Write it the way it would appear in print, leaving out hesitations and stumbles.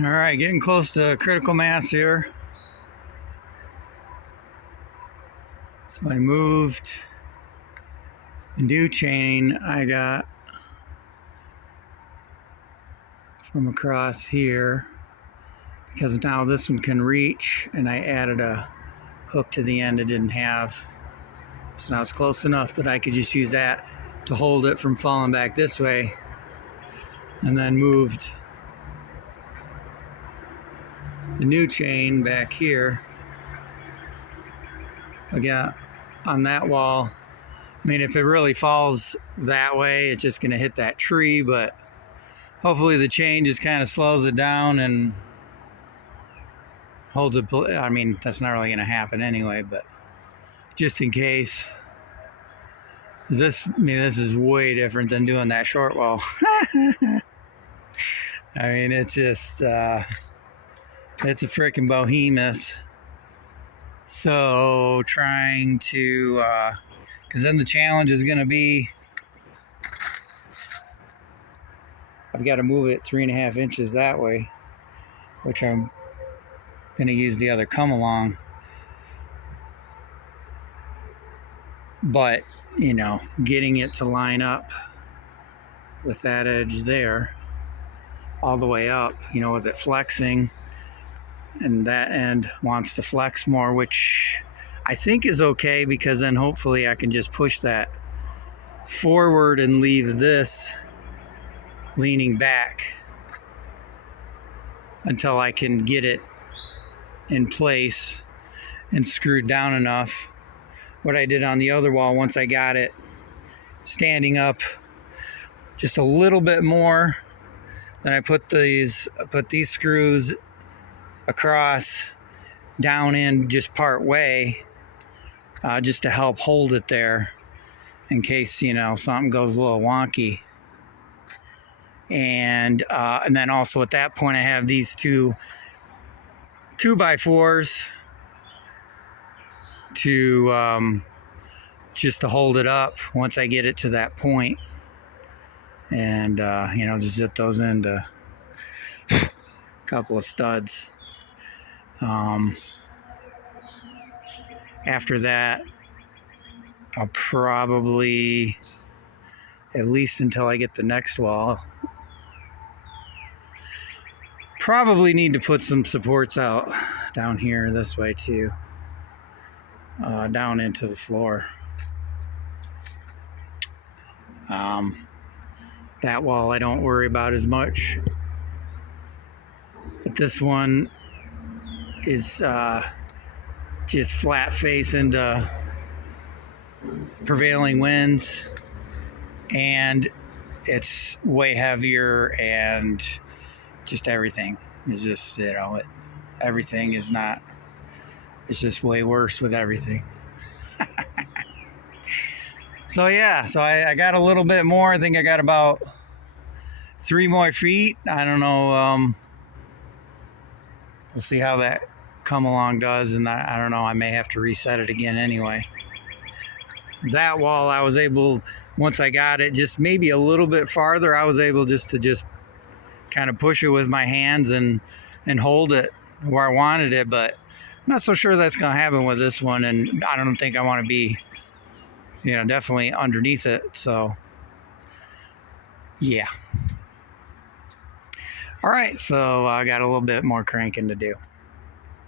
All right, getting close to critical mass here. So I moved the new chain I got from across here because now this one can reach, and I added a hook to the end it didn't have. So now it's close enough that I could just use that to hold it from falling back this way, and then moved the new chain back here. Again, on that wall, I mean, if it really falls that way, it's just going to hit that tree, but hopefully the chain just kind of slows it down and holds it. I mean, that's not really going to happen anyway, but just in case. This is way different than doing that short wall. I mean, it's just, it's a freaking behemoth. So trying to, because then the challenge is going to be, I've got to move it 3.5 inches that way, which I'm going to use the other come along. But, you know, getting it to line up with that edge there all the way up, you know, with it flexing, and that end wants to flex more, which I think is okay, because then hopefully I can just push that forward and leave this leaning back until I can get it in place and screwed down enough. What I did on the other wall, once I got it standing up just a little bit more, then I put these screws across down in just part way, just to help hold it there in case, you know, something goes a little wonky. And then also at that point I have these two 2x4s to just to hold it up once I get it to that point, and you know, just zip those into a couple of studs. After that, I'll probably, at least until I get the next wall, probably need to put some supports out down here this way too, down into the floor. That wall I don't worry about as much, but this one is just flat face into prevailing winds, and it's way heavier, and just everything is just, you know, everything is not, it's just way worse with everything. So yeah, so I got a little bit more. I think I got about 3 more feet. I don't know. We'll see how that come along does, and I don't know. I may have to reset it again anyway. That wall, I was able, once I got it just maybe a little bit farther, I was able just to kind of push it with my hands and hold it where I wanted it. But I'm not so sure that's going to happen with this one, and I don't think I want to be, you know, definitely underneath it. So yeah. All right, so I got a little bit more cranking to do.